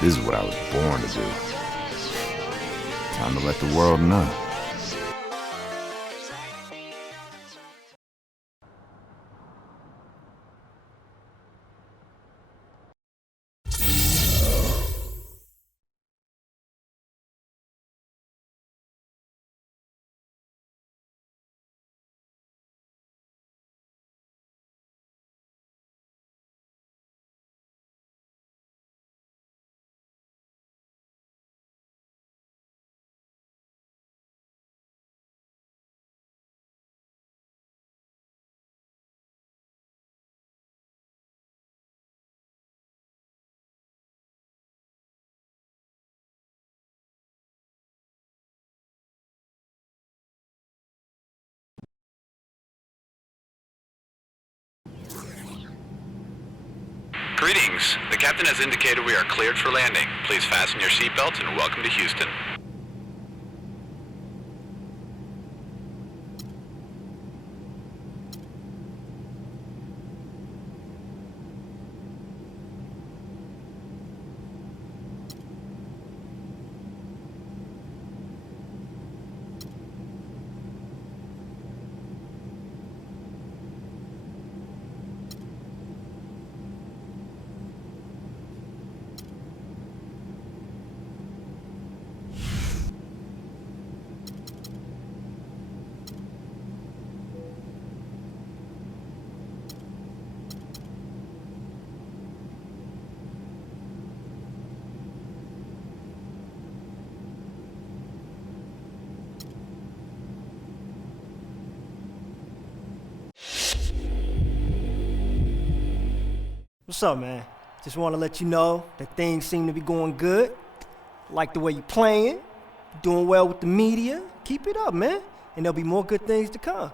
This is what I was born to do. Time to let the world know. Greetings. The captain has indicated we are cleared for landing. Please fasten your seatbelts and welcome to Houston. What's up, man? Just want to let you know that things seem to be going good. Like the way you're playing, doing well with the media. Keep it up, man. And there'll be more good things to come.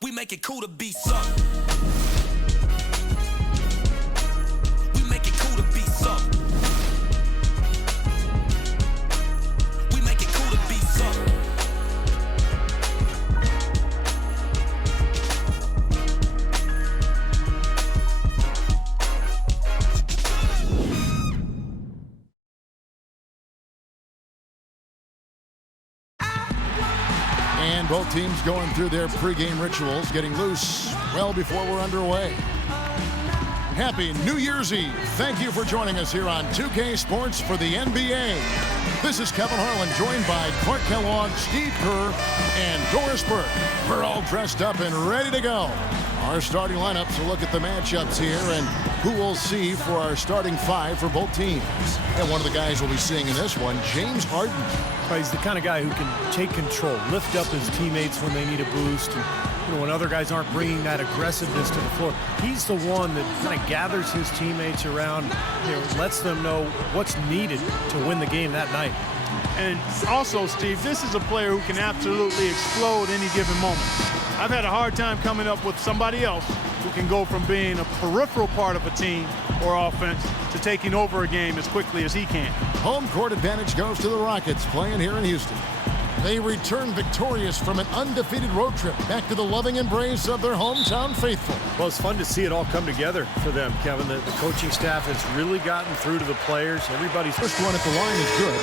We make it cool to be something. We make it cool to be something. We make it cool to be something. And both teams going through their pregame rituals, getting loose well before we're underway. Happy New Year's Eve. Thank you for joining us here on 2K Sports for the NBA. This is Kevin Harlan, joined by Clark Kellogg, Steve Kerr, and Doris Burke. We're all dressed up and ready to go. Our starting lineups will look at the matchups here and who we'll see for our starting five for both teams. And one of the guys we'll be seeing in this one, James Harden. He's the kind of guy who can take control, lift up his teammates when they need a boost, and when other guys aren't bringing that aggressiveness to the floor. He's the one that kind of gathers his teammates around, lets them know what's needed to win the game that night. And also, Steve, this is a player who can absolutely explode any given moment. I've had a hard time coming up with somebody else who can go from being a peripheral part of a team or offense to taking over a game as quickly as he can. Home court advantage goes to the Rockets playing here in Houston. They return victorious from an undefeated road trip back to the loving embrace of their hometown faithful. Well, it's fun to see it all come together for them, Kevin. The coaching staff has really gotten through to the players. Everybody's first one at the line is good.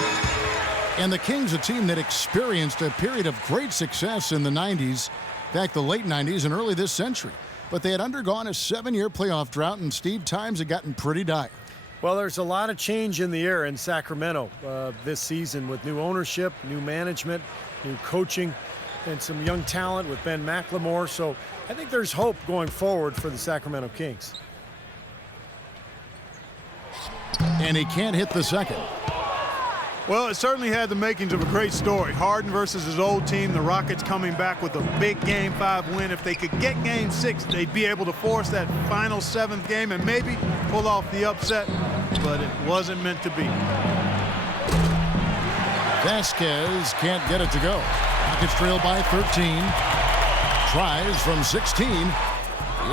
And the Kings, a team that experienced a period of great success in the 90s, back the late 90s and early this century. But they had undergone a 7-year playoff drought, and Steve, times had gotten pretty dire. Well, there's a lot of change in the air in Sacramento this season with new ownership, new management, new coaching, and some young talent with Ben McLemore. So I think there's hope going forward for the Sacramento Kings. And he can't hit the second. Well, it certainly had the makings of a great story. Harden versus his old team, the Rockets coming back with a big Game 5 win. If they could get Game 6, they'd be able to force that final 7th game and maybe pull off the upset, but it wasn't meant to be. Vasquez can't get it to go. Rockets trail by 13. Tries from 16.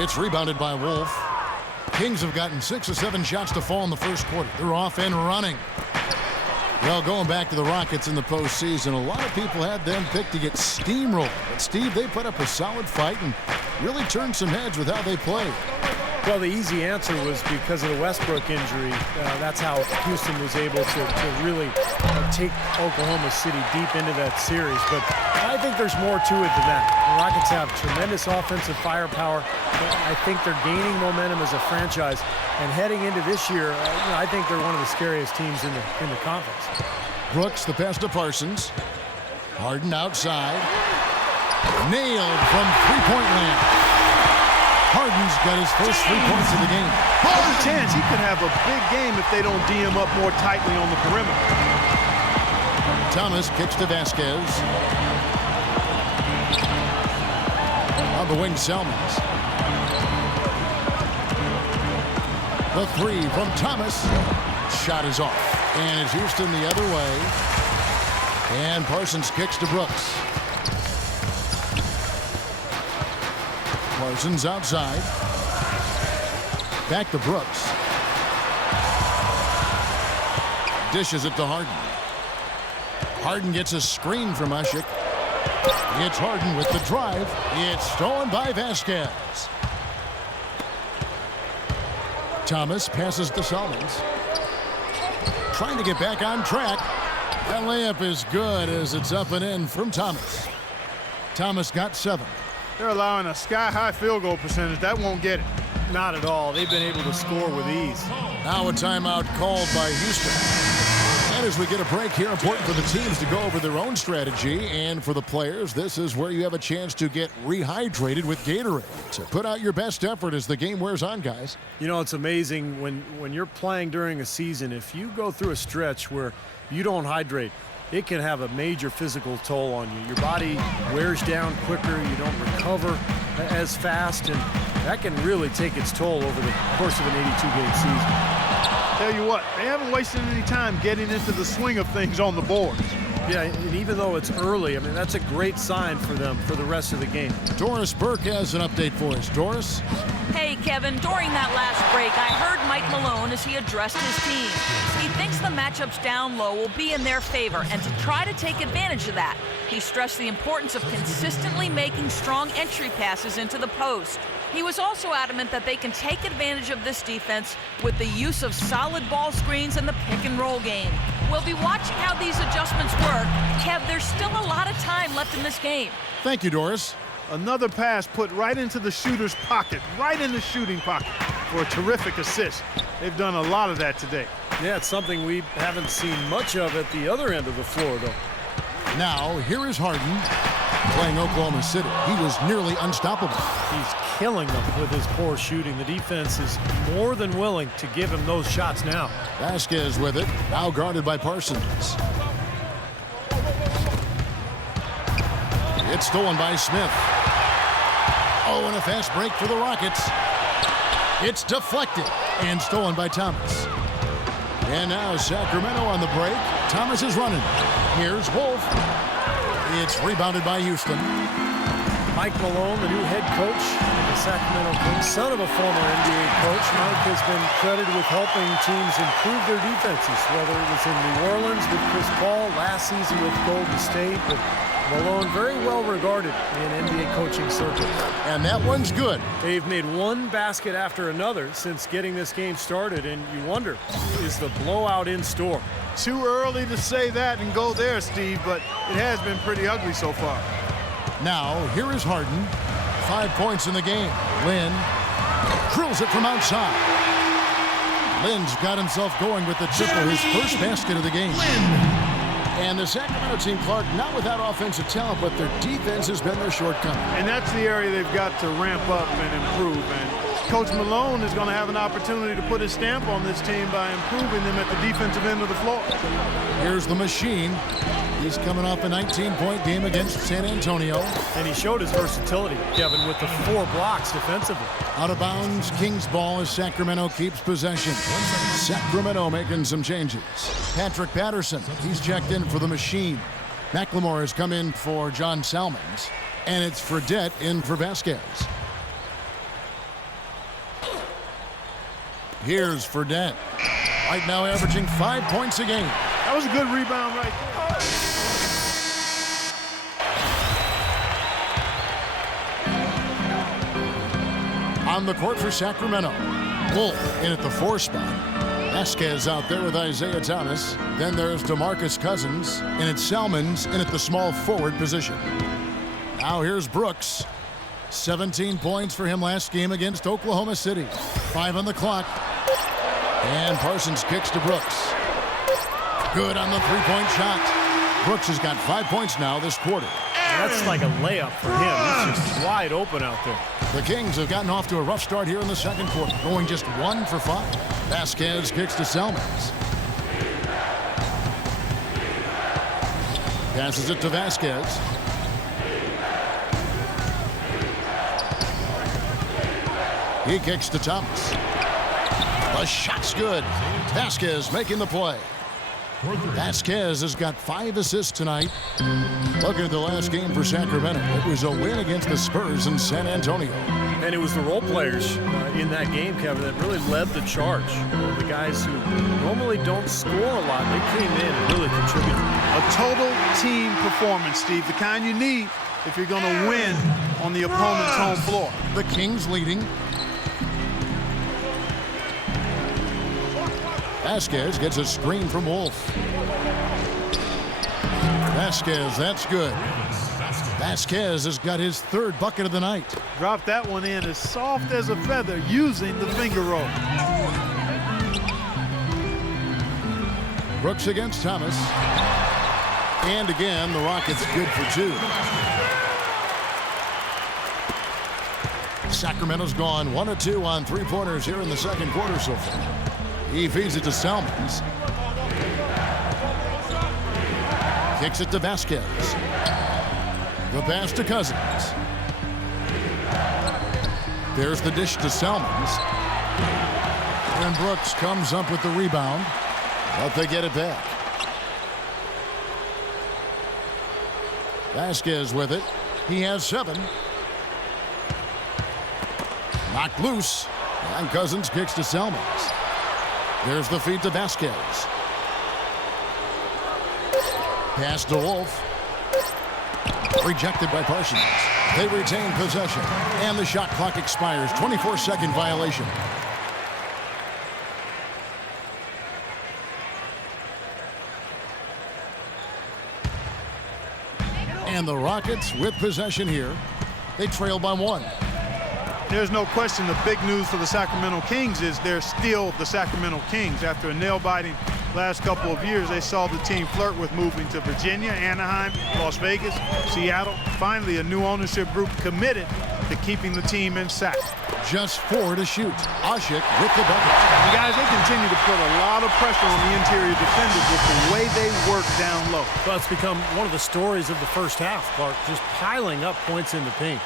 It's rebounded by Wolf. Kings have gotten 6 or 7 shots to fall in the first quarter. They're off and running. Well, going back to the Rockets in the postseason, a lot of people had them picked to get steamrolled. But, Steve, they put up a solid fight and really turned some heads with how they played. Well, the easy answer was because of the Westbrook injury. That's how Houston was able to really take Oklahoma City deep into that series. But I think there's more to it than that. The Rockets have tremendous offensive firepower. I think they're gaining momentum as a franchise. And heading into this year, I think they're one of the scariest teams in the conference. Brooks, the pass to Parsons. Harden outside. Nailed from three-point land. Harden's got his first 3 points of the game. There's a chance he could have a big game if they don't D him up more tightly on the perimeter. Thomas kicks to Vasquez. On the wing, Selmans. The three from Thomas. Shot is off. And it's Houston the other way. And Parsons kicks to Brooks. Parsons outside. Back to Brooks. Dishes it to Harden. Harden gets a screen from Ushik. It's Harden with the drive. It's stolen by Vasquez. Thomas passes to Selmans. Trying to get back on track. That layup is good as it's up and in from Thomas. Thomas got 7. They're allowing a sky-high field goal percentage. That won't get it. Not at all. They've been able to score with ease. Now a timeout called by Houston. And as we get a break here, important for the teams to go over their own strategy. And for the players, this is where you have a chance to get rehydrated with Gatorade. So put out your best effort as the game wears on, guys. You know, it's amazing when you're playing during a season, if you go through a stretch where you don't hydrate, it can have a major physical toll on you. Your body wears down quicker, you don't recover as fast, and that can really take its toll over the course of an 82-game season. Tell you what, they haven't wasted any time getting into the swing of things on the boards. Yeah, and even though it's early, I mean, that's a great sign for them for the rest of the game. Doris Burke has an update for us. Doris? Hey, Kevin, during that last break, I heard Mike Malone as he addressed his team. He thinks the matchups down low will be in their favor, and to try to take advantage of that, he stressed the importance of consistently making strong entry passes into the post. He was also adamant that they can take advantage of this defense with the use of solid ball screens and the pick-and-roll game. We'll be watching how these adjustments work. Kev, there's still a lot of time left in this game. Thank you, Doris. Another pass put right into the shooter's pocket, right in the shooting pocket for a terrific assist. They've done a lot of that today. Yeah, it's something we haven't seen much of at the other end of the floor, though. Now, here is Harden playing Oklahoma City. He was nearly unstoppable. He's killing them with his poor shooting. The defense is more than willing to give him those shots now. Vasquez with it, now guarded by Parsons. It's stolen by Smith. Oh, and a fast break for the Rockets. It's deflected and stolen by Thomas. And now Sacramento on the break. Thomas is running. Here's Wolf. It's rebounded by Houston. Mike Malone, the new head coach of the Sacramento Kings, son of a former NBA coach. Mike has been credited with helping teams improve their defenses, whether it was in New Orleans with Chris Paul, last season with Golden State. But Malone, very well regarded in NBA coaching circles. And that one's good. They've made one basket after another since getting this game started, and you wonder, is the blowout in store? Too early to say that and go there, Steve, but it has been pretty ugly so far. Now, here is Harden. 5 points in the game. Lynn drills it from outside. Lynn's got himself going with the triple, his first basket of the game. And the Sacramento team, Clark, not without offensive talent, but their defense has been their shortcoming. And that's the area they've got to ramp up and improve. And Coach Malone is going to have an opportunity to put his stamp on this team by improving them at the defensive end of the floor. Here's the machine. He's coming off a 19-point game against San Antonio. And he showed his versatility, Kevin, with the 4 blocks defensively. Out of bounds, Kings ball as Sacramento keeps possession. Sacramento making some changes. Patrick Patterson, he's checked in for the machine. McLemore has come in for John Salmons. And it's Fredette in for Vasquez. Here's Fredette. Right now averaging 5 points a game. That was a good rebound right there. On the court for Sacramento. Wolf in at the 4 spot. Vasquez out there with Isaiah Thomas. Then there's DeMarcus Cousins. And it's Salmons in at the small forward position. Now here's Brooks. 17 points for him last game against Oklahoma City. 5 on the clock. And Parsons kicks to Brooks. Good on the 3-point shot. Brooks has got 5 points now this quarter. That's like a layup for him. He's just wide open out there. The Kings have gotten off to a rough start here in the second quarter, going just 1 for 5. Vasquez kicks to Salmons. Passes it to Vasquez. He kicks to Thomas. The shot's good. Vasquez making the play. Vasquez has got 5 assists tonight. Looking at the last game for Sacramento, it was a win against the Spurs in San Antonio. And it was the role players in that game, Kevin, that really led the charge. The guys who normally don't score a lot, they came in and really contributed. A total team performance, Steve, the kind you need if you're going to win on the opponent's home floor. The Kings leading. Vasquez gets a screen from Wolf. Vasquez, that's good. Vasquez has got his 3rd bucket of the night. Dropped that one in as soft as a feather using the finger roll. Brooks against Thomas. And again, the Rockets good for 2. Sacramento's gone 1 of 2 on 3-pointers here in the second quarter so far. He feeds it to Salmons. Kicks it to Vasquez. The pass to Cousins. There's the dish to Salmons. And Brooks comes up with the rebound, but they get it back. Vasquez with it. He has 7. Knocked loose. And Cousins kicks to Salmons. There's the feed to Vasquez. Pass to Wolf. Rejected by Parsons. They retain possession. And the shot clock expires. 24-second violation. And the Rockets with possession here. They trail by 1. There's no question the big news for the Sacramento Kings is they're still the Sacramento Kings. After a nail-biting last couple of years, they saw the team flirt with moving to Virginia, Anaheim, Las Vegas, Seattle. Finally, a new ownership group committed to keeping the team in sack. Just 4 to shoot. Ashik with the bucket. And guys, they continue to put a lot of pressure on the interior defenders with the way they work down low. Well, it's become one of the stories of the first half, Clark, just piling up points in the paint.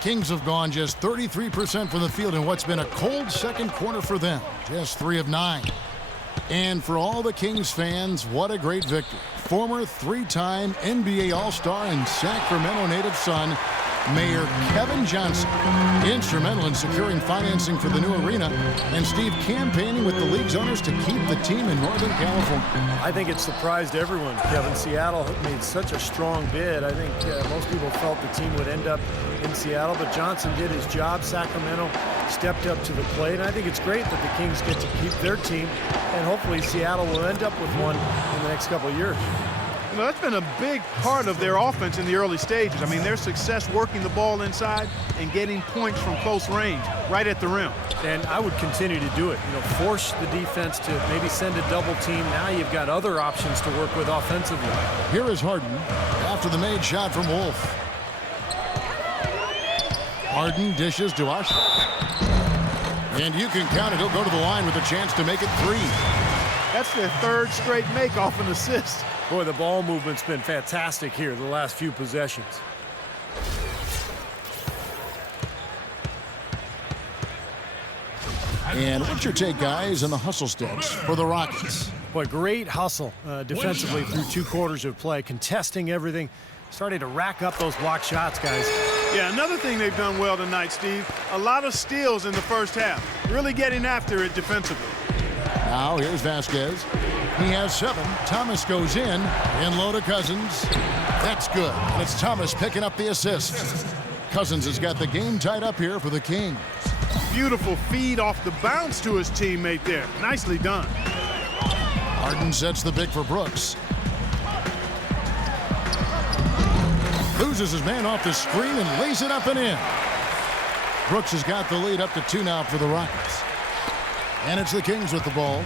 Kings have gone just 33% from the field in what's been a cold second quarter for them. Just 3 of 9. And for all the Kings fans, what a great victory. Former 3-time NBA All-Star and Sacramento native son, Mayor Kevin Johnson, instrumental in securing financing for the new arena, and Steve campaigning with the league's owners to keep the team in Northern California. I think it surprised everyone, Kevin. Seattle made such a strong bid. I think most people felt the team would end up in Seattle, but Johnson did his job. Sacramento stepped up to the plate, and I think it's great that the Kings get to keep their team, and hopefully Seattle will end up with one in the next couple of years. You know, that's been a big part of their offense in the early stages. I mean, their success working the ball inside and getting points from close range, right at the rim. And I would continue to do it. You know, force the defense to maybe send a double team. Now you've got other options to work with offensively. Here is Harden after the made shot from Wolf. Harden dishes to Usher. And you can count it. He'll go to the line with a chance to make it 3. That's their third straight make off an assist. Boy, the ball movement's been fantastic here the last few possessions. And what's your take, guys, on the hustle steps for the Rockets? Boy, great hustle defensively through 2 quarters of play, contesting everything, starting to rack up those block shots, guys. Yeah, another thing they've done well tonight, Steve, a lot of steals in the first half, really getting after it defensively. Now here's Vasquez. He has 7. Thomas goes in low to Cousins. That's good. And it's Thomas picking up the assist. Cousins has got the game tied up here for the Kings. Beautiful feed off the bounce to his teammate there. Nicely done. Harden sets the pick for Brooks. Loses his man off the screen and lays it up and in. Brooks has got the lead up to 2 now for the Rockets. And it's the Kings with the ball.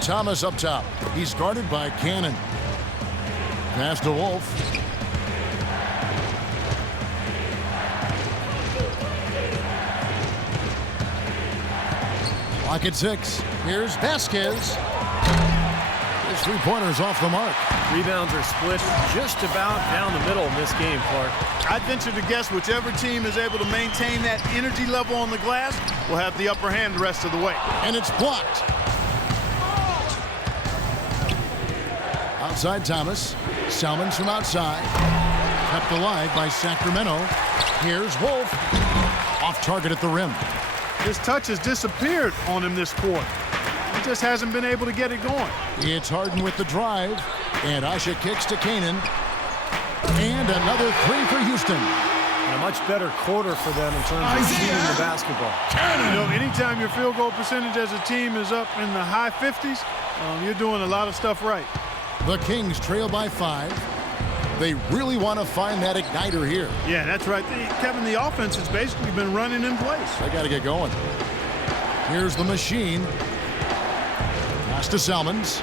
Thomas up top. He's guarded by Cannon. Pass to Wolf. Lock at 6. Here's Vasquez. His 3-pointers off the mark. Rebounds are split just about down the middle in this game, Clark. I'd venture to guess whichever team is able to maintain that energy level on the glass will have the upper hand the rest of the way. And it's blocked. Outside Thomas. Salmons from outside. Kept alive by Sacramento. Here's Wolf. Off target at the rim. His touch has disappeared on him this quarter. He just hasn't been able to get it going. It's Harden with the drive. And Asha kicks to Canaan. And another 3 for Houston. A much better quarter for them in terms of shooting the basketball. You know, anytime your field goal percentage as a team is up in the high 50s, you're doing a lot of stuff right. The Kings trail by 5. They really want to find that igniter here. Yeah, that's right. Kevin, the offense has basically been running in place. They got to get going. Here's the machine. Pass to Salmons.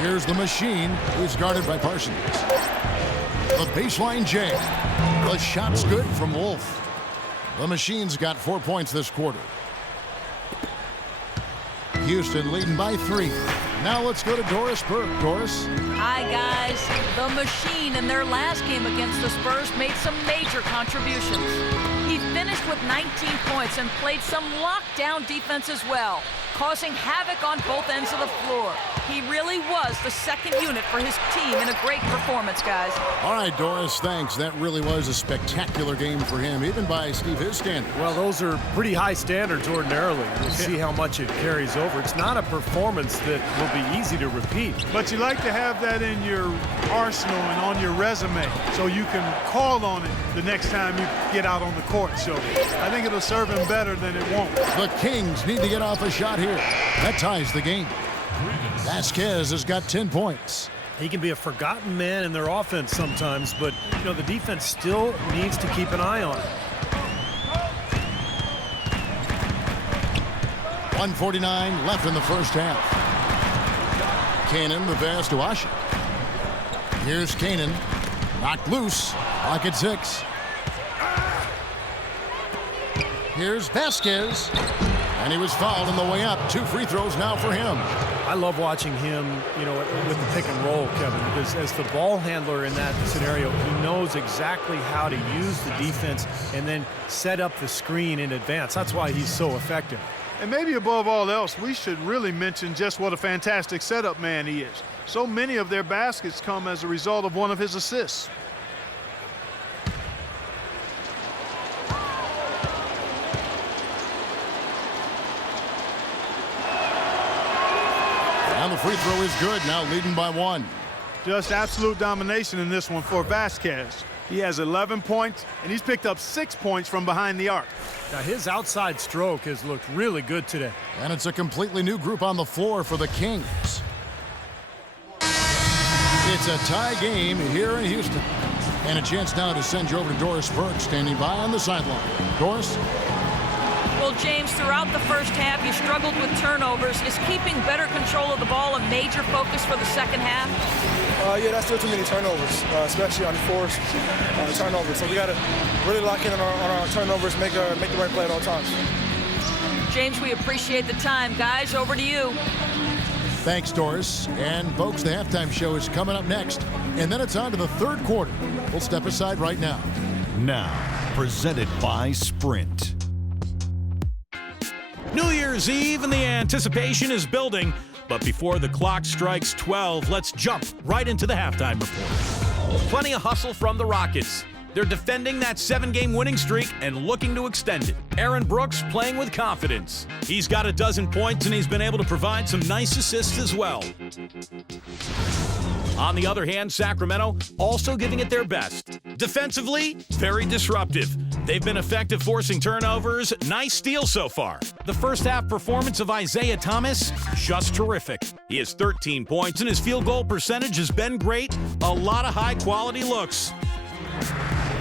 Here's the machine, who's guarded by Parsons. The baseline J. The shot's good from Wolf. The machine's got 4 points this quarter. Houston leading by 3. Now let's go to Doris Burke. Doris? Hi, guys. The Machine in their last game against the Spurs made some major contributions. He finished with 19 points and played some lockdown defense as well, causing havoc on both ends of the floor. He really was the second unit for his team in a great performance, guys. All right, Doris, thanks. That really was a spectacular game for him, even by his standards. Well, those are pretty high standards ordinarily. We'll see how much it carries over. It's not a performance that will be easy to repeat. But you like to have that in your arsenal and on your resume so you can call on it the next time you get out on the court. So I think it'll serve him better than it won't. The Kings need to get off a shot here. That ties the game. Vasquez has got 10 points. He can be a forgotten man in their offense sometimes, but you know the defense still needs to keep an eye on it. 1:49 left in the first half. Cannon, the pass to Asha. Here's Cannon. Knocked loose. Lock at 6. Here's Vasquez. And he was fouled on the way up. 2 free throws now for him. I love watching him, with the pick and roll, Kevin, because as the ball handler in that scenario, he knows exactly how to use the defense and then set up the screen in advance. That's why he's so effective. And maybe above all else, we should really mention just what a fantastic setup man he is. So many of their baskets come as a result of one of his assists. And the free throw is good, now leading by 1. Just absolute domination in this one for Vasquez. He has 11 points, and he's picked up 6 points from behind the arc. Now, his outside stroke has looked really good today. And it's a completely new group on the floor for the Kings. It's a tie game here in Houston. And a chance now to send you over to Doris Burke, standing by on the sideline. Doris? Well, James, throughout the first half, you struggled with turnovers. Is keeping better control of the ball a major focus for the second half? Yeah, that's still too many turnovers, especially on forced turnovers. So we got to really lock in on our turnovers, make the right play at all times. James, we appreciate the time. Guys, over to you. Thanks, Doris. And, folks, the halftime show is coming up next. And then it's on to the third quarter. We'll step aside right now. Now, presented by Sprint. New Year's Eve and the anticipation is building, but before the clock strikes 12, let's jump right into the halftime report. Plenty of hustle from the Rockets. They're defending that 7-game winning streak and looking to extend it. Aaron Brooks playing with confidence. He's got a dozen points and he's been able to provide some nice assists as well. On the other hand, Sacramento also giving it their best. Defensively, very disruptive. They've been effective forcing turnovers. Nice steal so far. The first half performance of Isaiah Thomas, just terrific. He has 13 points and his field goal percentage has been great. A lot of high quality looks.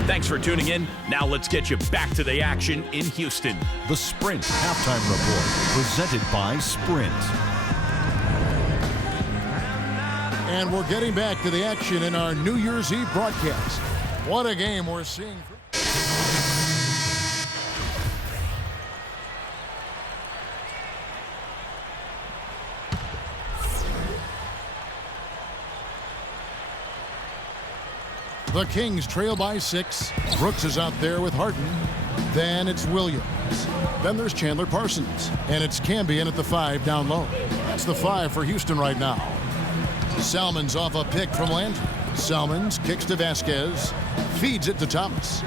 Thanks for tuning in. Now let's get you back to the action in Houston. The Sprint Halftime Report, presented by Sprint. And we're getting back to the action in our New Year's Eve broadcast. What a game we're seeing. The Kings trail by 6. Brooks is out there with Harden. Then it's Williams. Then there's Chandler Parsons. And it's Cambion at the 5 down low. That's the 5 for Houston right now. Salmon's off a pick from Landry. Salmons kicks to Vasquez. Feeds it to Thomas.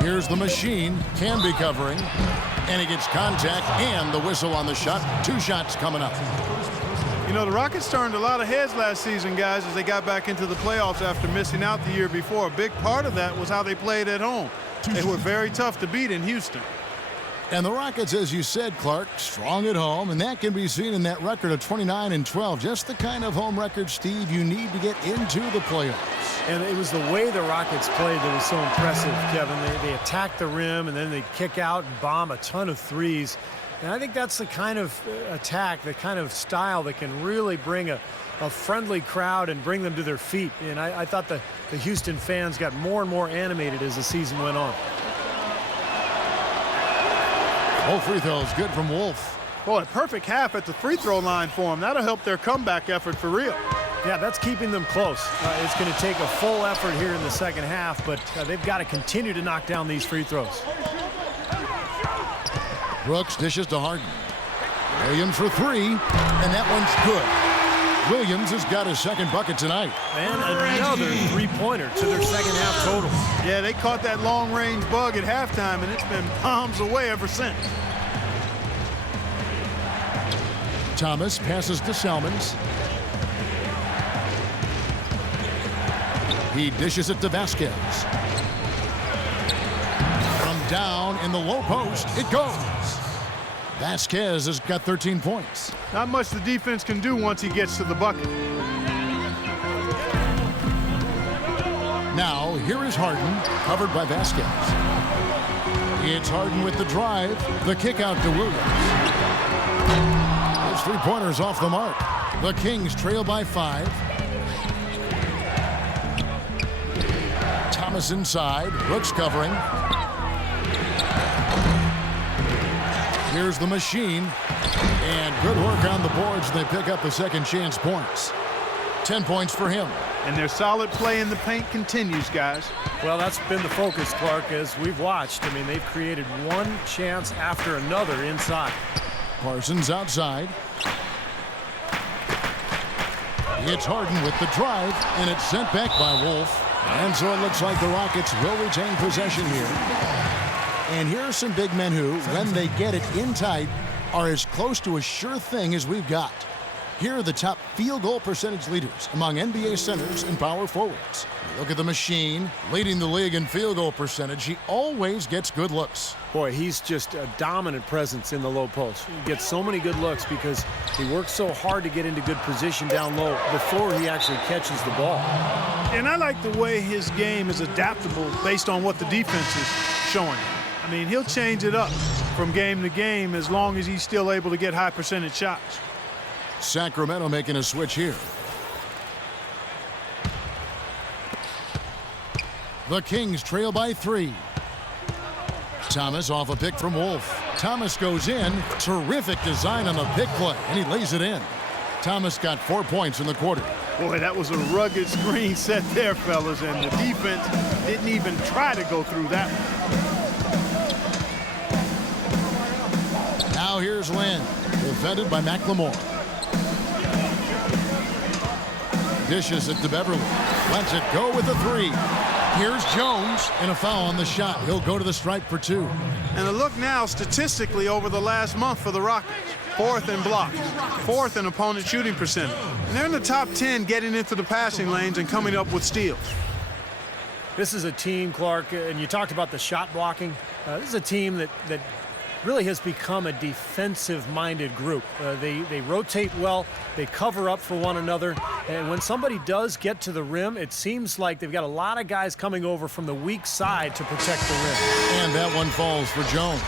Here's the machine. Camby covering. And he gets contact and the whistle on the shot. 2 shots coming up. You know, the Rockets turned a lot of heads last season, guys, as they got back into the playoffs after missing out the year before. A big part of that was how they played at home. They were very tough to beat in Houston. And the Rockets, as you said, Clark, strong at home, and that can be seen in that record of 29-12. Just the kind of home record, Steve, you need to get into the playoffs. And it was the way the Rockets played that was so impressive, Kevin. They attack the rim, and then they kick out and bomb a ton of threes. And I think that's the kind of attack, the kind of style that can really bring a friendly crowd and bring them to their feet. And I thought the Houston fans got more and more animated as the season went on. Both free throws good from Wolf. Boy, a perfect half at the free throw line for him. That'll help their comeback effort for real. Yeah, that's keeping them close. It's going to take a full effort here in the second half, but they've got to continue to knock down these free throws. Brooks dishes to Harden. Williams for 3, and that one's good. Williams has got his second bucket tonight. And another three-pointer to their second half total. Yeah, they caught that long-range bug at halftime, and it's been bombs away ever since. Thomas passes to Salmons. He dishes it to Vasquez. From down in the low post, it goes. Vasquez has got 13 points. Not much the defense can do once he gets to the bucket. Now, here is Harden, covered by Vasquez. It's Harden with the drive. The kick out to Williams. Those three-pointers off the mark. The Kings trail by 5. Thomas inside. Brooks covering. Here's the machine. And good work on the boards. They pick up the second chance points. 10 points for him. And their solid play in the paint continues, guys. Well, that's been the focus, Clark, as we've watched. I mean, they've created one chance after another inside. Parsons outside. It's Harden with the drive, and it's sent back by Wolf. And so it looks like the Rockets will retain possession here. And here are some big men who, when they get it in tight, are as close to a sure thing as we've got. Here are the top field goal percentage leaders among NBA centers and power forwards. Look at the machine, leading the league in field goal percentage. He always gets good looks. Boy, he's just a dominant presence in the low post. He gets so many good looks because he works so hard to get into good position down low before he actually catches the ball. And I like the way his game is adaptable based on what the defense is showing. I mean, he'll change it up from game to game as long as he's still able to get high percentage shots. Sacramento making a switch here. The Kings trail by 3. Thomas off a pick from Wolf. Thomas goes in. Terrific design on the pick play, and he lays it in. Thomas got 4 points in the quarter. Boy, that was a rugged screen set there, fellas, and the defense didn't even try to go through that one. Now here's Lynn, defended by McLemore. Dishes it to Beverly. Lets it go with a 3. Here's Jones, and a foul on the shot. He'll go to the stripe for 2. And a look now statistically over the last month for the Rockets. 4th in blocks, 4th in opponent shooting percentage. And they're in the top 10 getting into the passing lanes and coming up with steals. This is a team, Clark, and you talked about the shot blocking. This is a team that really has become a defensive-minded group. They rotate well, they cover up for one another, and when somebody does get to the rim, it seems like they've got a lot of guys coming over from the weak side to protect the rim. And that one falls for Jones.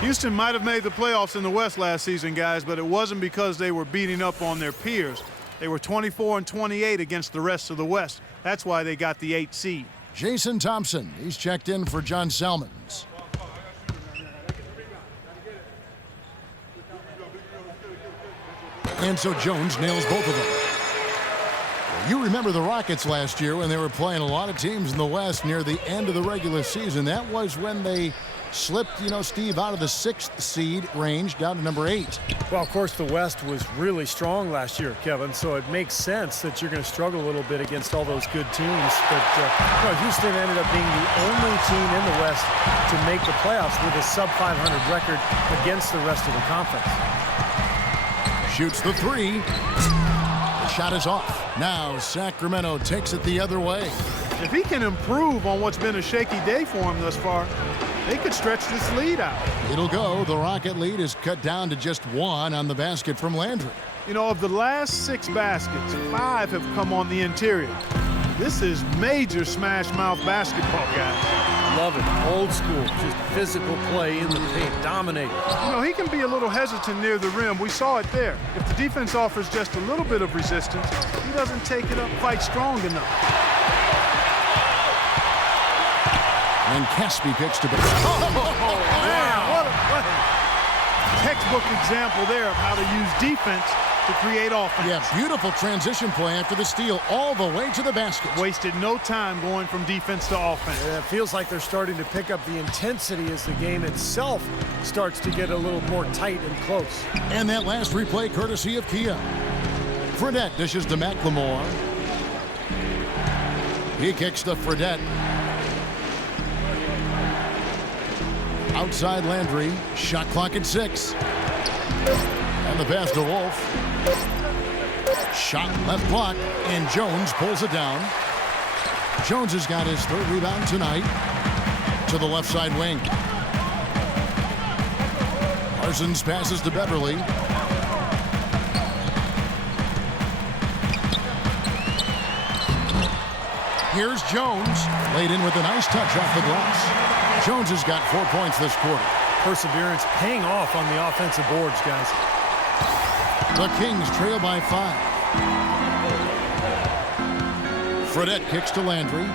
Houston might have made the playoffs in the West last season, guys, but it wasn't because they were beating up on their peers. They were 24-28 against the rest of the West. That's why they got the 8th seed. Jason Thompson, he's checked in for John Salmons. And so Jones nails both of them. Well, you remember the Rockets last year when they were playing a lot of teams in the West near the end of the regular season. That was when they slipped, Steve, out of the 6th seed range down to number 8. Well, of course, the West was really strong last year, Kevin, so it makes sense that you're going to struggle a little bit against all those good teams. But Houston ended up being the only team in the West to make the playoffs with a sub-500 record against the rest of the conference. Shoots the 3. The shot is off. Now Sacramento takes it the other way. If he can improve on what's been a shaky day for him thus far, they could stretch this lead out. It'll go. The Rocket lead is cut down to just 1 on the basket from Landry. Of the last 6 baskets, 5 have come on the interior. This is major smash mouth basketball, guys. Love it. Old school, just physical play in the paint, dominate. He can be a little hesitant near the rim. We saw it there. If the defense offers just a little bit of resistance, he doesn't take it up quite strong enough. And Caspi picks to Oh, man, what a textbook example there of how to use defense to create offense. Yeah, beautiful transition play after the steal all the way to the basket. Wasted no time going from defense to offense. Yeah, it feels like they're starting to pick up the intensity as the game itself starts to get a little more tight and close. And that last replay courtesy of Kia. Fredette dishes to McLemore. He kicks to Fredette. Outside Landry. Shot clock at 6. And the pass to Wolf. Shot left block, and Jones pulls it down. Jones has got his 3rd rebound tonight. To the left side wing. Parsons passes to Beverly. Here's Jones. Laid in with a nice touch off the glass. Jones has got 4 points this quarter. Perseverance paying off on the offensive boards, guys. The Kings trail by 5. Fredette kicks to Landry.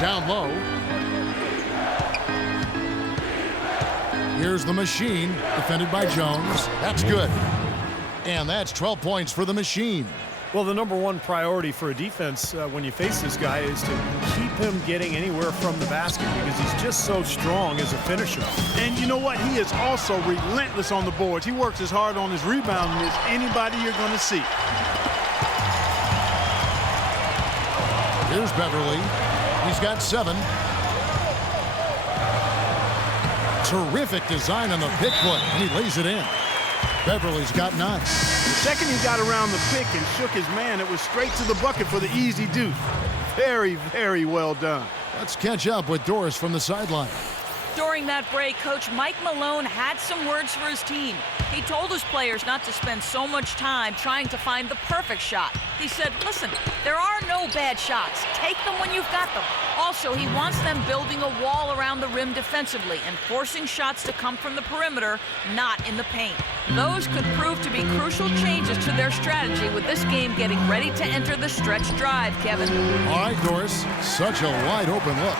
Down low. Here's the machine, defended by Jones. That's good. And that's 12 points for the machine. Well, the number one priority for a defense when you face this guy is to keep him getting anywhere from the basket because he's just so strong as a finisher. And you know what? He is also relentless on the boards. He works as hard on his rebounding as anybody you're going to see. Here's Beverly. He's got 7. Terrific design on the pick foot, and he lays it in. Beverly's got 9. The second he got around the pick and shook his man, it was straight to the bucket for the easy deuce. Very, very well done. Let's catch up with Doris from the sideline. During that break, Coach Mike Malone had some words for his team. He told his players not to spend so much time trying to find the perfect shot. He said, listen, there are no bad shots. Take them when you've got them. Also, he wants them building a wall around the rim defensively and forcing shots to come from the perimeter, not in the paint. Those could prove to be crucial changes to their strategy with this game getting ready to enter the stretch drive, Kevin. All right, Doris, such a wide open look.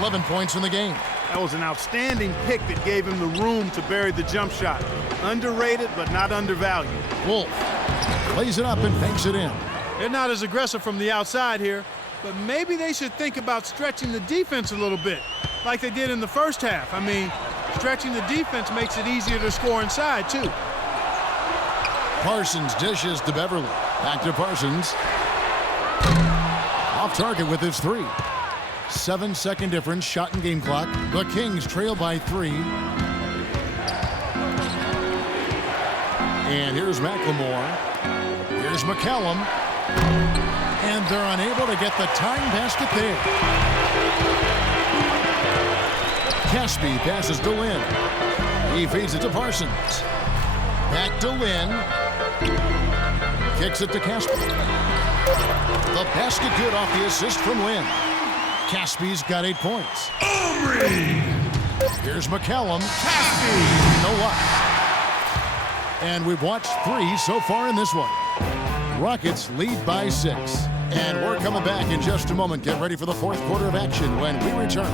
11 points in the game. That was an outstanding pick that gave him the room to bury the jump shot. Underrated, but not undervalued. Wolf plays it up and banks it in. They're not as aggressive from the outside here, but maybe they should think about stretching the defense a little bit, like they did in the first half. I mean, stretching the defense makes it easier to score inside, too. Parsons dishes to Beverly. Back to Parsons. Off target with his 3. 7-second difference, shot and game clock. The Kings trail by 3. And here's McLemore. Here's McCallum. And they're unable to get the tying basket there. Caspi passes to Lynn. He feeds it to Parsons. Back to Lynn. Kicks it to Caspi. The basket good off the assist from Lynn. Caspi's got 8 points. Here's McCallum. Caspi! No luck. And we've watched 3 so far in this one. Rockets lead by 6. And we're coming back in just a moment. Get ready for the fourth quarter of action when we return.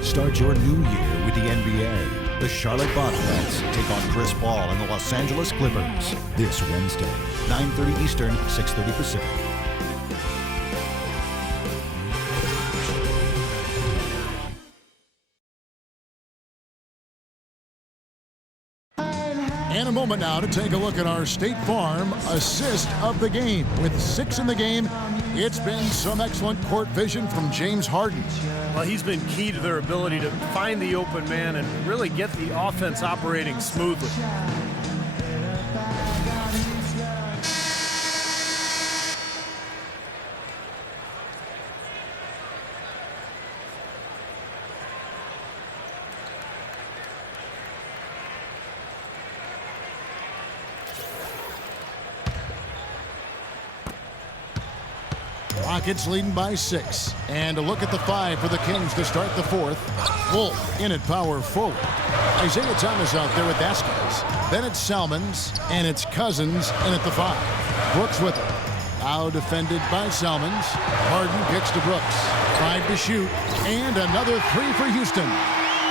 Start your new year with the NBA. The Charlotte Bobcats take on Chris Paul and the Los Angeles Clippers this Wednesday, 9:30 Eastern, 6:30 Pacific. And a moment now to take a look at our State Farm assist of the game. With 6 in the game, it's been some excellent court vision from James Harden. Well, he's been key to their ability to find the open man and really get the offense operating smoothly. Rockets leading by 6. And a look at the 5 for the Kings to start the fourth. Wolf in at power forward. Isaiah Thomas out there with Vasquez. Then it's Salmons, and it's Cousins in at the 5. Brooks with it. Now defended by Salmons. Harden kicks to Brooks. 5 to shoot. And another 3 for Houston.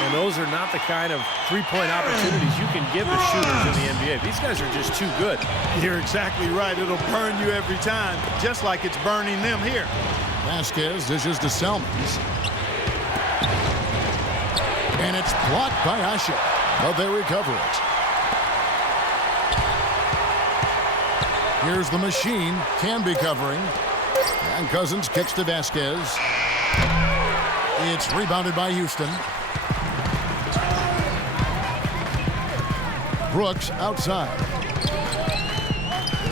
And those are not the kind of three-point opportunities you can give the shooters in the NBA. These guys are just too good. You're exactly right. It'll burn you every time, just like it's burning them here. Vasquez dishes to Salmons. And it's blocked by Asher. But they recover it. Here's the machine. Can be covering. And Cousins kicks to Vasquez. It's rebounded by Houston. Brooks outside.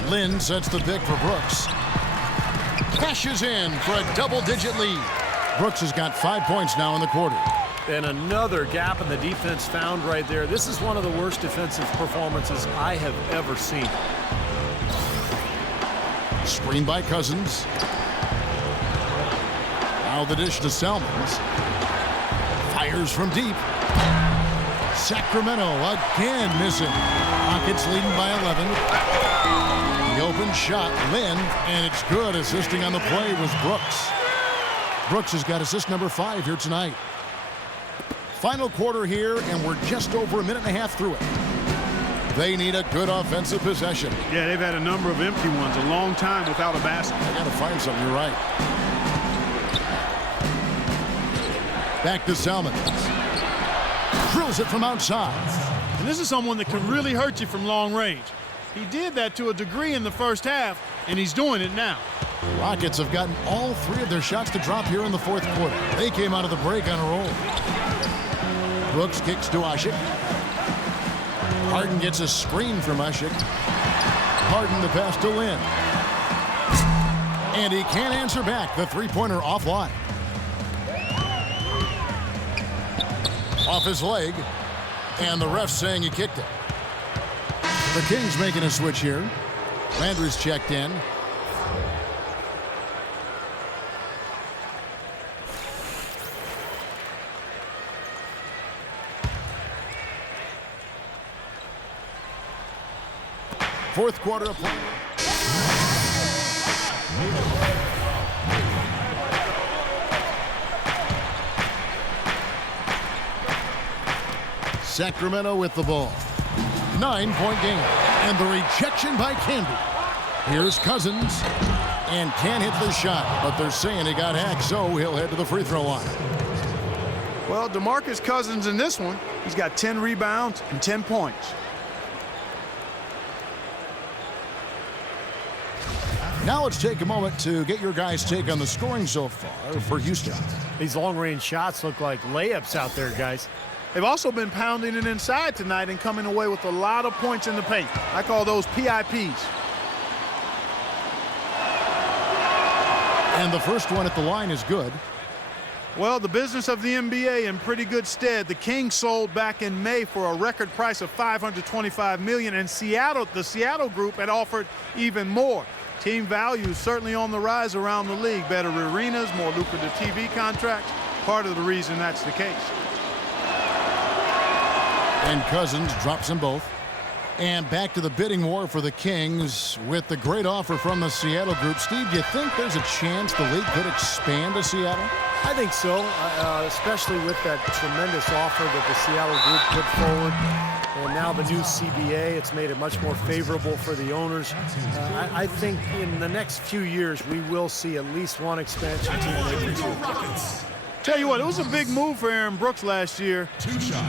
Lynn sets the pick for Brooks. Cashes in for a double-digit lead. Brooks has got 5 points now in the quarter. And another gap in the defense found right there. This is one of the worst defensive performances I have ever seen. Screen by Cousins. Now the dish to Salmons. Fires from deep. Sacramento again missing. Rockets leading by 11. The open shot, Lynn, and it's good. Assisting on the play was Brooks. Brooks has got assist number 5 here tonight. Final quarter here, and we're just over a minute and a half through it. They need a good offensive possession. Yeah, they've had a number of empty ones, a long time without a basket. I got to find something, you're right. Back to Salmon. Drills it from outside. And this is someone that can really hurt you from long range. He did that to a degree in the first half, and he's doing it now. Rockets have gotten all 3 of their shots to drop here in the fourth quarter. They came out of the break on a roll. Brooks kicks to Ashik. Harden gets a screen from Ashik. Harden the pass to Lynn. And he can't answer back. The three-pointer offline. Off his leg. And the ref saying he kicked it. The Kings making a switch here. Landry's checked in. Fourth quarter of play. Sacramento with the ball. 9-point game. And the rejection by Canby. Here's Cousins. And can't hit the shot. But they're saying he got hacked, so he'll head to the free throw line. Well, DeMarcus Cousins in this one, he's got 10 rebounds and 10 points. Now let's take a moment to get your guys' take on the scoring so far for Houston. These long-range shots look like layups out there, guys. They've also been pounding it inside tonight and coming away with a lot of points in the paint. I call those PIPs. And the first one at the line is good. Well, the business of the NBA in pretty good stead. The Kings sold back in May for a record price of $525 million, and the Seattle group had offered even more. Team value is certainly on the rise around the league. Better arenas, more lucrative TV contracts. Part of the reason that's the case. And Cousins drops them both. And back to the bidding war for the Kings with the great offer from the Seattle group. Steve, do you think there's a chance the league could expand to Seattle? I think so, especially with that tremendous offer that the Seattle group put forward. And now the new CBA, it's made it much more favorable for the owners. I think in the next few years, we will see at least one expansion team, maybe 2. Tell you what, it was a big move for Aaron Brooks last year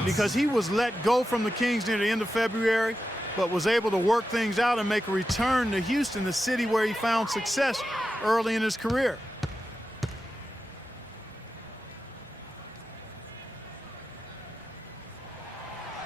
because he was let go from the Kings near the end of February, but was able to work things out and make a return to Houston, the city where he found success early in his career.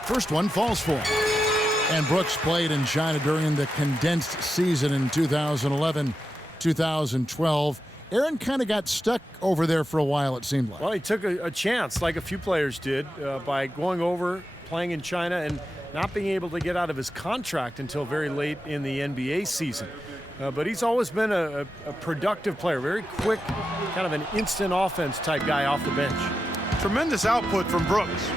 First one falls for him. And Brooks played in China during the condensed season in 2011, 2012. Aaron kind of got stuck over there for a while, it seemed like. Well, he took a chance, like a few players did, by going over, playing in China, and not being able to get out of his contract until very late in the NBA season. But he's always been a productive player, very quick, kind of an instant offense type guy off the bench. Tremendous output from Brooks.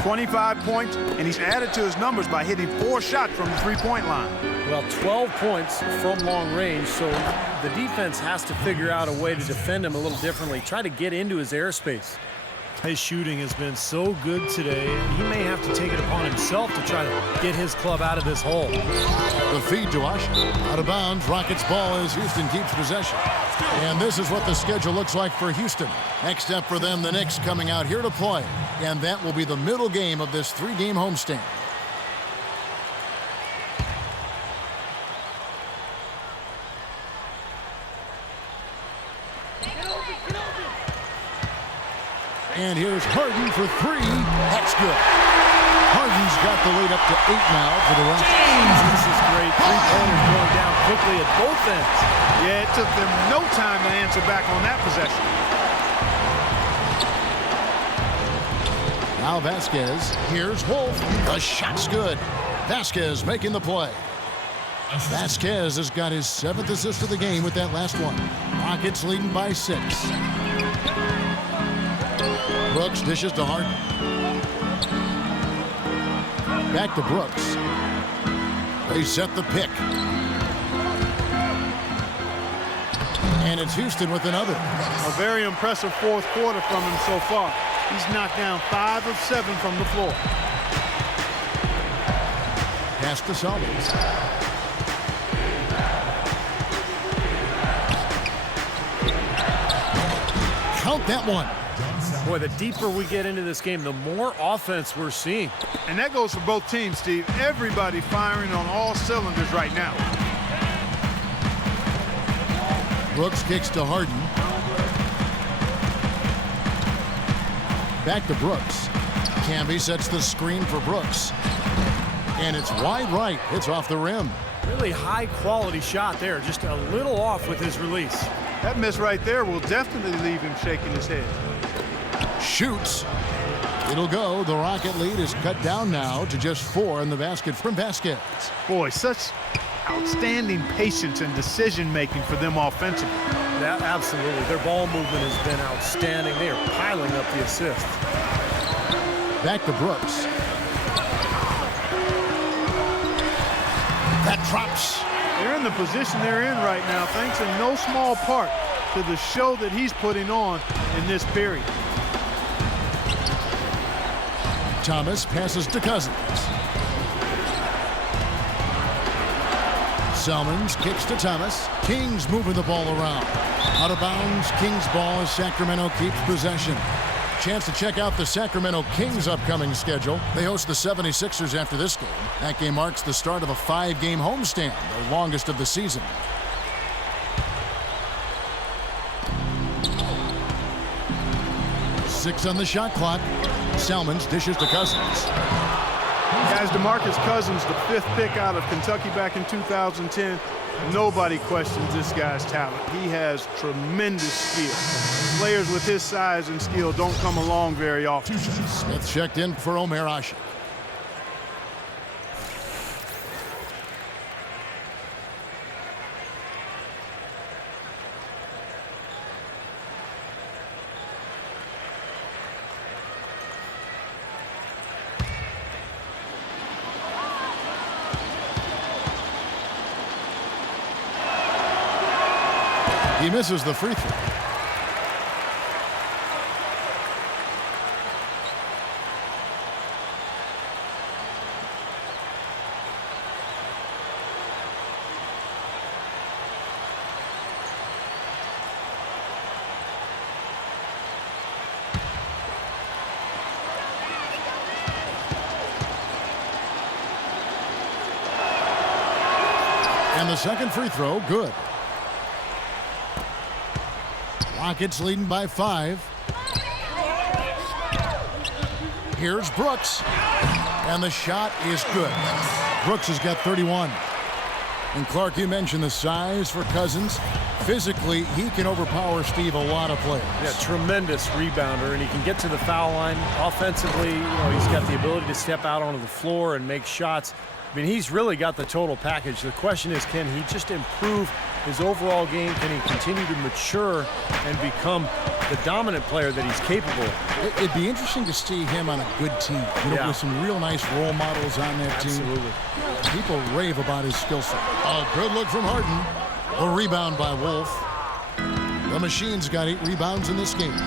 25 points, and he's added to his numbers by hitting 4 shots from the three-point line. Well, 12 points from long range, so the defense has to figure out a way to defend him a little differently, try to get into his airspace. His shooting has been so good today, he may have to take it upon himself to try to get his club out of this hole. The feed to Usher. Out of bounds, Rockets ball as Houston keeps possession. And this is what the schedule looks like for Houston. Next up for them, the Knicks coming out here to play. And that will be the middle game of this 3-game homestand. And here's Harden for 3. That's good. Harden's got the lead up to 8 now for the Rockets. This is great. 3-pointers going down quickly at both ends. Yeah, it took them no time to answer back on that possession. Now Vasquez. Here's Wolf. The shot's good. Vasquez making the play. Vasquez has got his 7th assist of the game with that last one. Rockets leading by 6. Brooks dishes to Harden. Back to Brooks. They set the pick. And it's Houston with another. A very impressive fourth quarter from him so far. He's knocked down 5 of 7 from the floor. Pass to Salmons. Count that one. Boy, the deeper we get into this game, the more offense we're seeing. And that goes for both teams, Steve. Everybody firing on all cylinders right now. Brooks kicks to Harden. Back to Brooks. Camby sets the screen for Brooks. And it's wide right. It's off the rim. Really high quality shot there. Just a little off with his release. That miss right there will definitely leave him shaking his head. Shoots. It'll go. The Rocket lead is cut down now to just 4 in the basket from Vasquez. Boy, such outstanding patience and decision-making for them offensively. That, absolutely. Their ball movement has been outstanding. They are piling up the assists. Back to Brooks. That drops. They're in the position they're in right now, thanks in no small part to the show that he's putting on in this period. Thomas passes to Cousins. Salmons kicks to Thomas. Kings moving the ball around. Out of bounds, Kings ball as Sacramento keeps possession. Chance to check out the Sacramento Kings' upcoming schedule. They host the 76ers after this game. That game marks the start of a 5-game homestand, the longest of the season. Six on the shot clock. Salmons dishes to Cousins. Guys, DeMarcus Cousins, the 5th pick out of Kentucky back in 2010. Nobody questions this guy's talent. He has tremendous skill. Players with his size and skill don't come along very often. Smith checked in for Omer Asik. He misses the free throw. And the second free throw, good. Rockets leading by 5. Here's Brooks. And the shot is good. Brooks has got 31. And Clark, you mentioned the size for Cousins. Physically, he can overpower Steve a lot of players. Yeah, tremendous rebounder, and he can get to the foul line. Offensively, he's got the ability to step out onto the floor and make shots. I mean, he's really got the total package. The question is, can he just improve his overall game? Can he continue to mature and become the dominant player that he's capable of? It'd be interesting to see him on a good team, with some real nice role models on that team. Absolutely. People rave about his skill set. A good look from Harden. A rebound by Wolf. The Machine's got 8 rebounds in this game.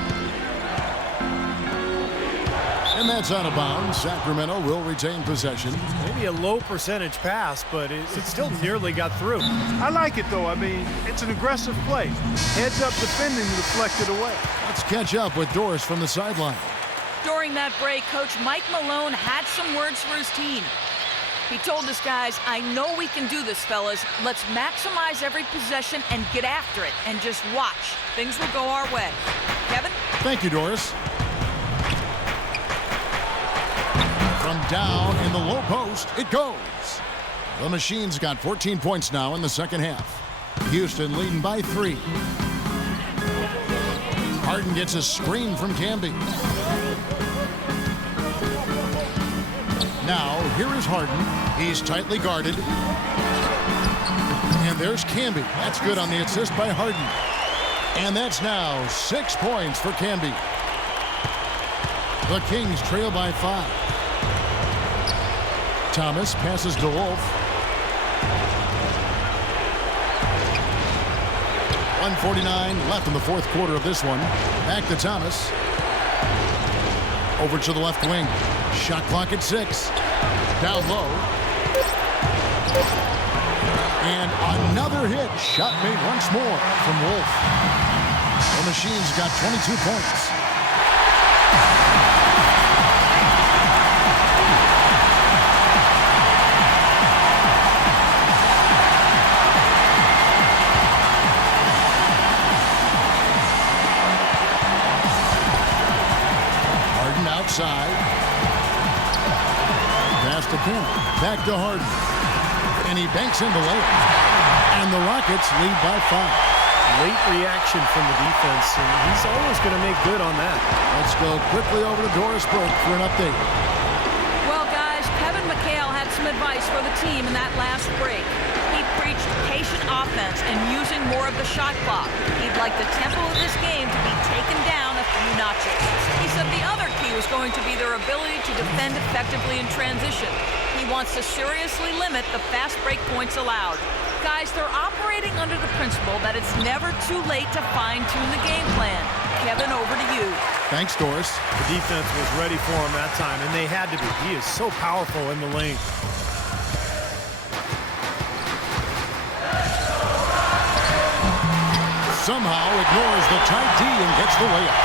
And that's out of bounds. Sacramento will retain possession. Maybe a low percentage pass, but it still nearly got through. I like it, though. I mean, it's an aggressive play. Heads up defending, deflected away. Let's catch up with Doris from the sideline. During that break, Coach Mike Malone had some words for his team. He told his guys, I know we can do this, fellas. Let's maximize every possession and get after it, and just watch. Things will go our way. Kevin? Thank you, Doris. From down in the low post, it goes. The Machine's got 14 points now in the second half. Houston leading by 3. Harden gets a screen from Camby. Now, here is Harden. He's tightly guarded. And there's Camby. That's good on the assist by Harden. And that's now 6 points for Camby. The Kings trail by 5. Thomas passes to Wolf. 1:49 left in the fourth quarter of this one. Back to Thomas. Over to the left wing. Shot clock at 6. Down low. And another hit. Shot made once more from Wolf. The Machine's got 22 points. Harden outside. Pass to Campbell. Back to Harden. And he banks into layup. And the Rockets lead by 5. Late reaction from the defense, and he's always going to make good on that. Let's go quickly over to Doris Burke for an update. Well, guys, Kevin McHale had some advice for the team in that last break. He preached patient offense and using more of the shot clock. He'd like the tempo of this game to be taken down a few notches. He said the other key was going to be their ability to defend effectively in transition. He wants to seriously limit the fast break points allowed. Guys, they're operating under the principle that it's never too late to fine-tune the game plan. Kevin, over to you. Thanks, Doris. The defense was ready for him that time, and they had to be. He is so powerful in the lane. Somehow ignores the tight D and gets the layup.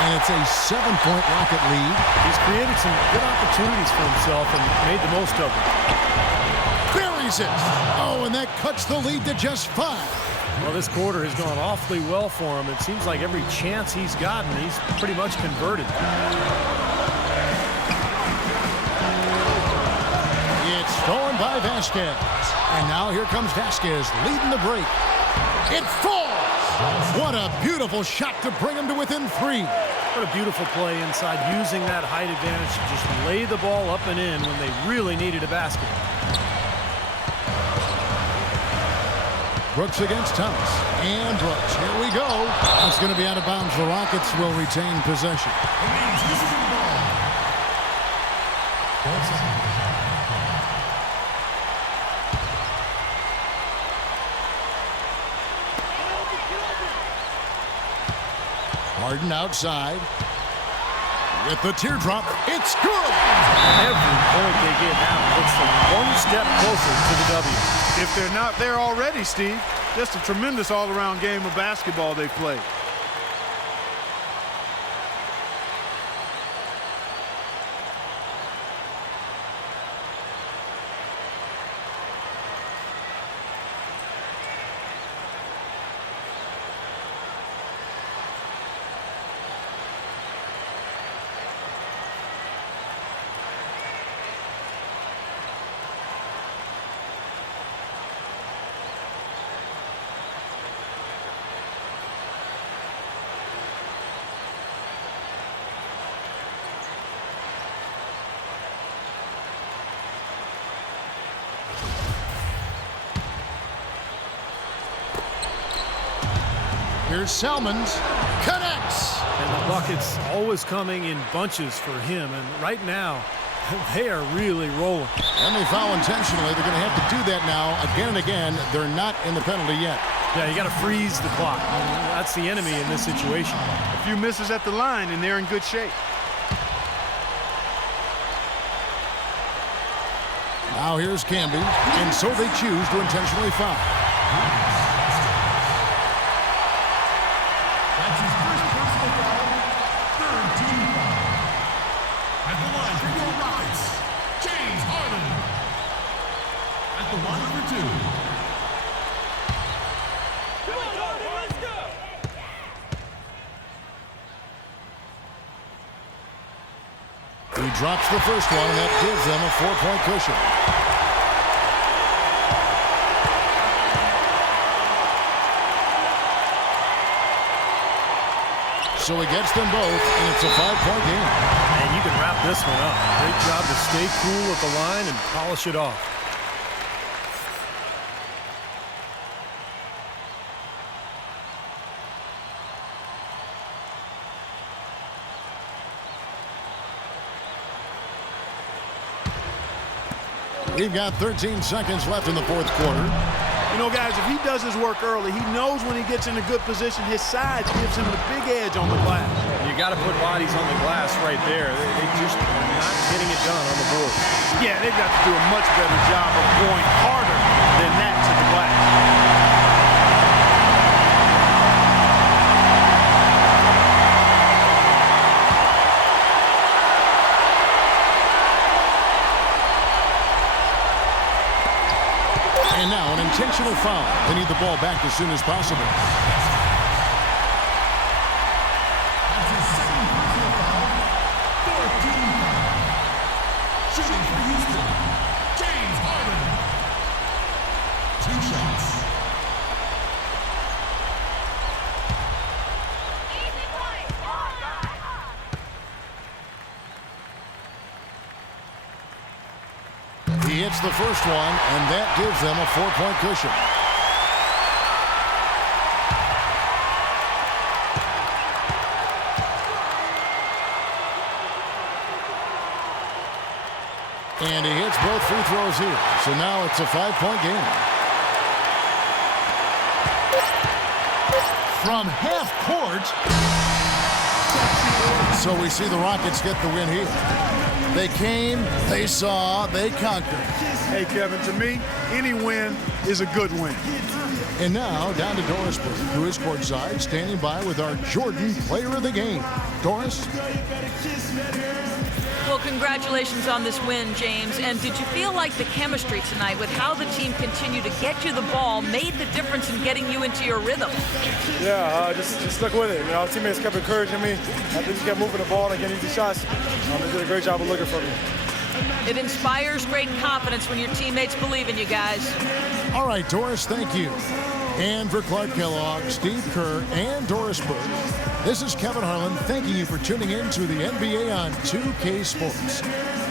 And it's a 7-point Rocket lead. He's created some good opportunities for himself and made the most of them. Buries it. Oh, and that cuts the lead to just 5. Well, this quarter has gone awfully well for him. It seems like every chance he's gotten, he's pretty much converted. It's stolen by Vasquez. And now here comes Vasquez leading the break. It falls. What a beautiful shot to bring him to within 3. What a beautiful play inside, using that height advantage to just lay the ball up and in when they really needed a basket. Brooks against Thomas. And Brooks. Here we go. It's going to be out of bounds. The Rockets will retain possession. Harden outside. With the teardrop, it's good! Every point they get now puts them one step closer to the W. If they're not there already, Steve, just a tremendous all-around game of basketball they played. Here's Salmons. Connects! And the buckets always coming in bunches for him. And right now, they are really rolling. And they foul intentionally. They're going to have to do that now again and again. They're not in the penalty yet. Yeah, you got to freeze the clock. That's the enemy in this situation. A few misses at the line, and they're in good shape. Now here's Camby, and so they choose to intentionally foul. That's his first personal foul, third team foul. At the line for your Rockets, James Harden. At the line for 2. He drops the first one, and that gives them a 4-point cushion. So he gets them both, and it's a 5-point game. And you can wrap this one up. Great job to stay cool at the line and polish it off. We've got 13 seconds left in the fourth quarter. You know, guys, if he does his work early, he knows when he gets in a good position, his size gives him the big edge on the glass. You got to put bodies on the glass right there. They just are not getting it done on the board. Yeah, they've got to do a much better job of going harder than that to the glass. And now an intentional foul. They need the ball back as soon as possible. That's his second personal foul. Fourth team foul. Shooting for Houston, James Harden. 2 shots. He hits the first one, and that gives them a 4-point cushion. And he hits both free throws here. So now it's a 5-point game. From half court. So we see the Rockets get the win here. They came, they saw, they conquered. Hey, Kevin, to me, any win is a good win. And now down to Doris Burke, who is courtside, standing by with our Jordan Player of the Game. Doris? Well, congratulations on this win, James. And did you feel like the chemistry tonight with how the team continued to get you the ball made the difference in getting you into your rhythm? Yeah, just stuck with it. You know, our teammates kept encouraging me. I just kept moving the ball and getting easy shots. They did a great job of looking for me. It inspires great confidence when your teammates believe in you guys. All right, Doris, thank you. And for Clark Kellogg, Steve Kerr, and Doris Burke, this is Kevin Harlan thanking you for tuning in to the NBA on 2K Sports.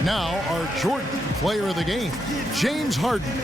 Now, our Jordan Player of the Game, James Harden.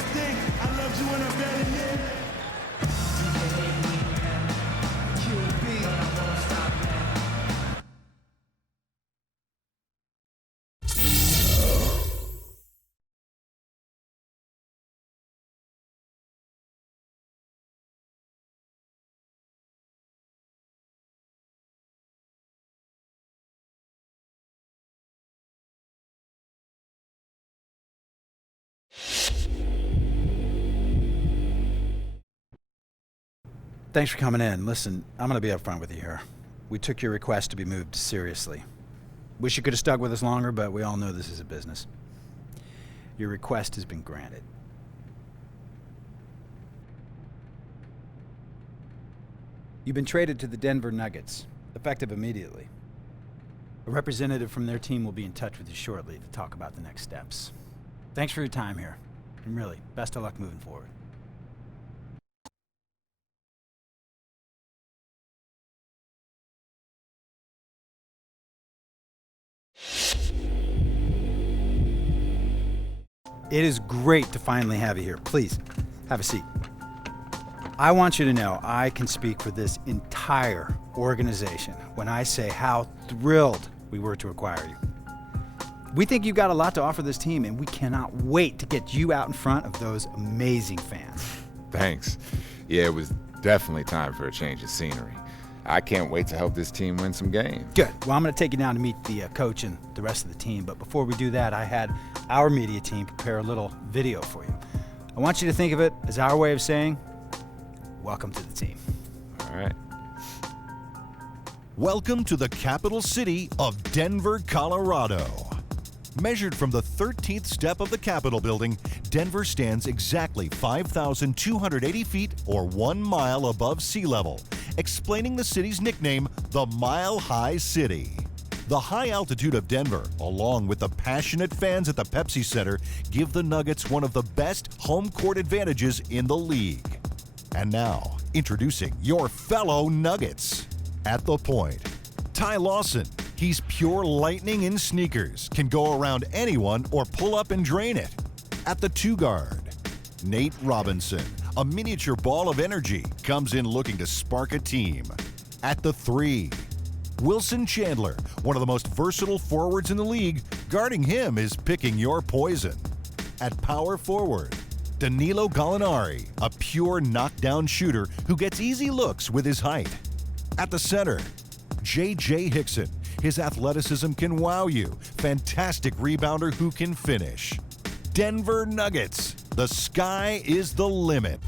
Thanks for coming in. Listen, I'm going to be upfront with you here. We took your request to be moved seriously. Wish you could have stuck with us longer, but we all know this is a business. Your request has been granted. You've been traded to the Denver Nuggets, effective immediately. A representative from their team will be in touch with you shortly to talk about the next steps. Thanks for your time here, and really, best of luck moving forward. It is great to finally have you here. Please, have a seat. I want you to know I can speak for this entire organization when I say how thrilled we were to acquire you. We think you've got a lot to offer this team, and we cannot wait to get you out in front of those amazing fans. Thanks. Yeah, it was definitely time for a change of scenery. I can't wait to help this team win some games. Good. Well, I'm going to take you down to meet the coach and the rest of the team. But before we do that, I had our media team prepare a little video for you. I want you to think of it as our way of saying, welcome to the team. All right. Welcome to the capital city of Denver, Colorado. Measured from the 13th step of the Capitol building, Denver stands exactly 5,280 feet or 1 mile above sea level, explaining the city's nickname, the Mile High City. The high altitude of Denver, along with the passionate fans at the Pepsi Center, give the Nuggets one of the best home court advantages in the league. And now, introducing your fellow Nuggets. At the point, Ty Lawson. He's pure lightning in sneakers, can go around anyone or pull up and drain it. At the 2 guard, Nate Robinson, a miniature ball of energy, comes in looking to spark a team. At the 3, Wilson Chandler, one of the most versatile forwards in the league, guarding him is picking your poison. At power forward, Danilo Gallinari, a pure knockdown shooter who gets easy looks with his height. At the center, J.J. Hickson. His athleticism can wow you. Fantastic rebounder who can finish. Denver Nuggets. The sky is the limit.